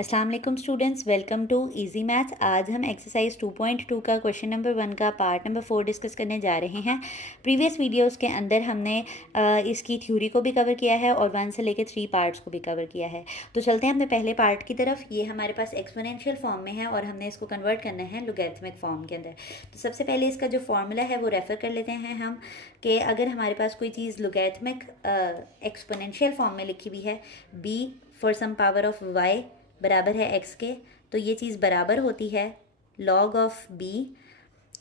अस्सलाम वालेकुम students, welcome to easy maths. आज हम एक्सरसाइज 2.2 का क्वेश्चन नंबर 1 का पार्ट नंबर 4 डिस्कस करने जा रहे हैं। प्रीवियस वीडियोस के अंदर हमने इसकी थ्योरी को भी कवर किया है और 1 से लेकर 3 पार्ट्स को भी कवर किया है। तो चलते हैं अपने पहले पार्ट की तरफ। ये हमारे पास एक्सपोनेंशियल फॉर्म में है और हमने इसको कन्वर्ट करना है लोगैरिथमिक फॉर्म के अंदर। तो सबसे पहले इसका जो फॉर्मूला है वो रेफ़र कर लेते हैं हम, कि अगर हमारे पास कोई चीज़ लोगैरिथमिक एक्सपोनेंशियल फॉर्म में लिखी हुई है, b for some power of y बराबर है x के, तो ये चीज़ बराबर होती है log ऑफ b।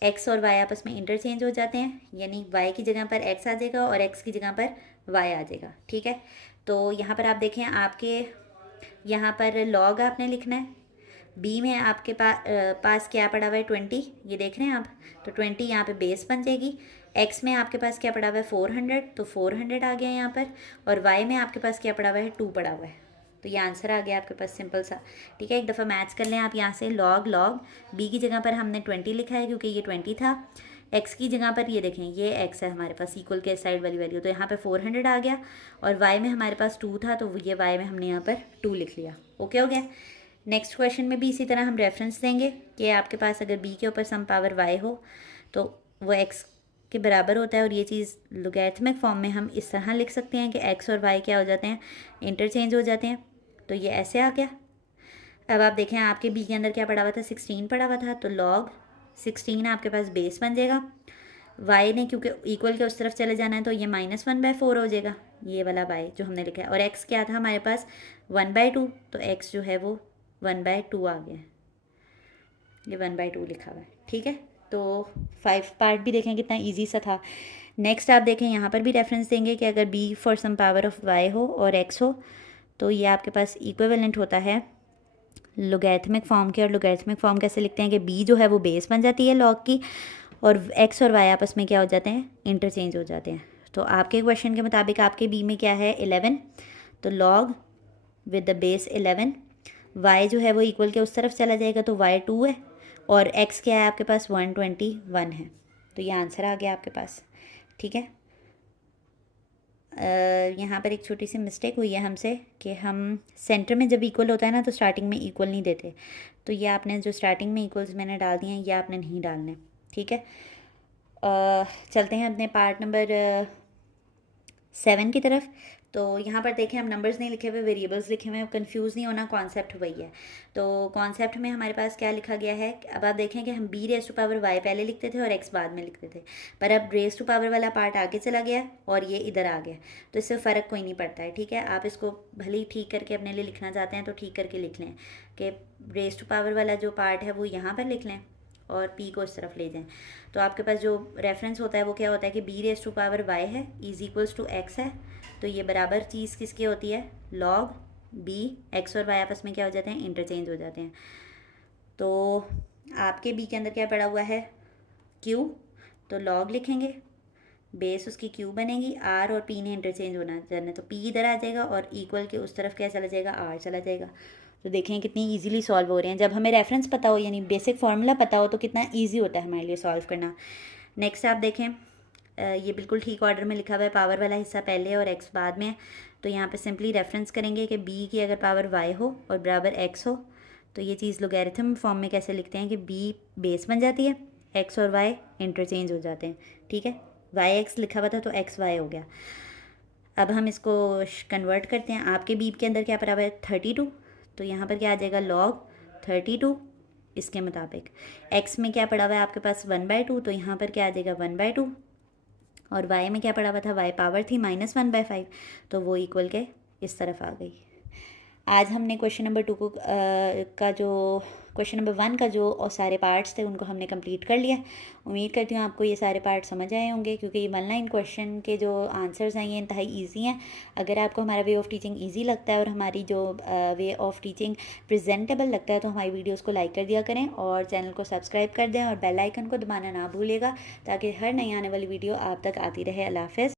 x और y आपस में इंटरचेंज हो जाते हैं, यानी y की जगह पर x आ जाएगा और x की जगह पर y आ जाएगा। ठीक है, तो यहाँ पर आप देखें, आपके यहाँ पर log आपने लिखना है, b में आपके पास क्या पड़ा हुआ है 20, ये देख रहे हैं आप, तो 20 यहाँ पे बेस बन जाएगी। x में आपके पास क्या पड़ा हुआ है 400, तो 400 आ गया यहाँ पर, और y में आपके पास क्या पड़ा हुआ है 2 पड़ा हुआ है, तो ये आंसर आ गया आपके पास, सिंपल सा। ठीक है, एक दफ़ा मैच कर लें आप यहाँ से। log b की जगह पर हमने 20 लिखा है क्योंकि ये 20 था। x की जगह पर ये देखें, ये x है हमारे पास, इक्वल के साइड वाली वैल्यू, तो यहाँ पे 400 आ गया, और y में हमारे पास 2 था, तो ये y में हमने यहाँ पर 2 लिख लिया। ओके हो गया। नेक्स्ट क्वेश्चन में भी इसी तरह हम रेफरेंस देंगे कि आपके पास अगर b के ऊपर सम पावर y हो तो वो x के बराबर होता है, और ये चीज़ लोगैरिथमिक फॉर्म में हम इस तरह लिख सकते हैं कि x और y क्या हो जाते हैं, इंटरचेंज हो जाते हैं। तो ये ऐसे आ गया। अब आप देखें, आपके b के अंदर क्या पड़ा हुआ था, 16 पड़ा हुआ था, तो log 16 आपके पास बेस बन जाएगा। y ने क्योंकि इक्वल के उस तरफ चले जाना है, तो ये -1/4 हो जाएगा, ये वाला y जो हमने लिखा है। और x क्या था हमारे पास 1/2, तो x जो है वो 1/2 आ गया, ये 1/2 लिखा हुआ है। ठीक है, तो 5 पार्ट भी देखें कितना ईजी सा था। नेक्स्ट आप देखें, यहाँ पर भी रेफरेंस देंगे कि अगर b for some power of y हो और x हो, तो ये आपके पास इक्विवेलेंट होता है लोगैरिथमिक फॉर्म के। और लोगैरिथमिक फॉर्म कैसे लिखते हैं कि b जो है वो बेस बन जाती है log की, और x और y आपस में क्या हो जाते हैं, इंटरचेंज हो जाते हैं। तो आपके क्वेश्चन के मुताबिक आपके b में क्या है 11, तो log with the base 11, y जो है वो इक्वल के उस तरफ चला जाएगा, तो y 2 है, और x क्या है आपके पास 121 है, तो ये आंसर आ गया आपके पास। ठीक है, यहाँ पर एक छोटी सी मिस्टेक हुई है हमसे कि हम सेंटर में जब इक्वल होता है ना, तो स्टार्टिंग में इक्वल नहीं देते, तो ये आपने जो स्टार्टिंग में इक्वल्स मैंने डाल दिए हैं, ये आपने नहीं डालने। ठीक है, चलते हैं अपने पार्ट नंबर 7 की तरफ। तो यहाँ पर देखें, हम नंबर्स नहीं लिखे हुए, वेरिएबल्स लिखे हुए हैं, कंफ्यूज नहीं होना, कॉन्सेप्ट वही है। तो कॉन्सेप्ट में हमारे पास क्या लिखा गया है, अब आप देखें कि हम b raise to power y पहले लिखते थे और x बाद में लिखते थे, पर अब रेस टू पावर वाला पार्ट आगे चला गया और ये इधर आ गया, तो इससे फ़र्क कोई नहीं पड़ता है। ठीक है, आप इसको भले ही ठीक करके अपने लिए लिखना चाहते हैं तो ठीक करके लिख लें कि रेस टू पावर वाला जो पार्ट है वो यहाँ पर लिख लें और p को इस तरफ ले जाएं। तो आपके पास जो रेफरेंस होता है वो क्या होता है कि b raise to power y है इज इक्वल्स टू x है, तो ये बराबर चीज़ किसकी होती है, log b। x और y आपस में क्या हो जाते हैं, इंटरचेंज हो जाते हैं। तो आपके b के अंदर क्या पड़ा हुआ है, q, तो log लिखेंगे, बेस उसकी q बनेगी, r और p ने इंटरचेंज होना जाना, तो p इधर आ जाएगा और इक्वल के उस तरफ क्या चला जाएगा, r चला जाएगा। तो देखें कितनी इजीली सॉल्व हो रहे हैं, जब हमें रेफरेंस पता हो, यानी बेसिक फार्मूला पता हो, तो कितना इजी होता है हमारे लिए सॉल्व करना। नेक्स्ट आप देखें, ये बिल्कुल ठीक ऑर्डर में लिखा हुआ है, पावर वाला हिस्सा पहले और x बाद में, तो यहाँ पे सिंपली रेफरेंस करेंगे कि b की अगर पावर y हो और बराबर x हो, तो ये चीज़ लोगैरिथम फॉर्म में कैसे लिखते हैं कि b बेस बन जाती है, x और y इंटरचेंज हो जाते हैं। ठीक है, yx लिखा हुआ था तो xy हो गया। अब हम इसको कन्वर्ट करते हैं, आपके b के अंदर क्या पड़ा हुआ है 32, तो यहाँ पर क्या आ जाएगा log 32 इसके मुताबिक। x में क्या पड़ा हुआ है आपके पास 1/2, तो यहाँ पर क्या आ जाएगा 1/2, और y में क्या पड़ा हुआ था, y पावर थी -1/5, तो वो इक्वल के इस तरफ आ गई। आज हमने क्वेश्चन नंबर 2 को का जो क्वेश्चन नंबर 1 का जो और सारे पार्ट्स थे उनको हमने कंप्लीट कर लिया। उम्मीद करती हूँ आपको ये सारे पार्ट समझ आए होंगे, क्योंकि ये 1 लाइन क्वेश्चन के जो आंसर्स हैं ये इंतहाई ईजी हैं। अगर आपको हमारा वे ऑफ़ टीचिंग ईजी लगता है और हमारी जो वे ऑफ़ टीचिंग प्रेजेंटेबल लगता है, तो हमारी वीडियोज़ को लाइक कर दिया करें और चैनल को सब्सक्राइब कर दें और बेल आइकन को दबाना ना भूलिएगा, ताकि हर नई आने वाली वीडियो आप तक आती रहे। अल्लाह हाफ़िज़।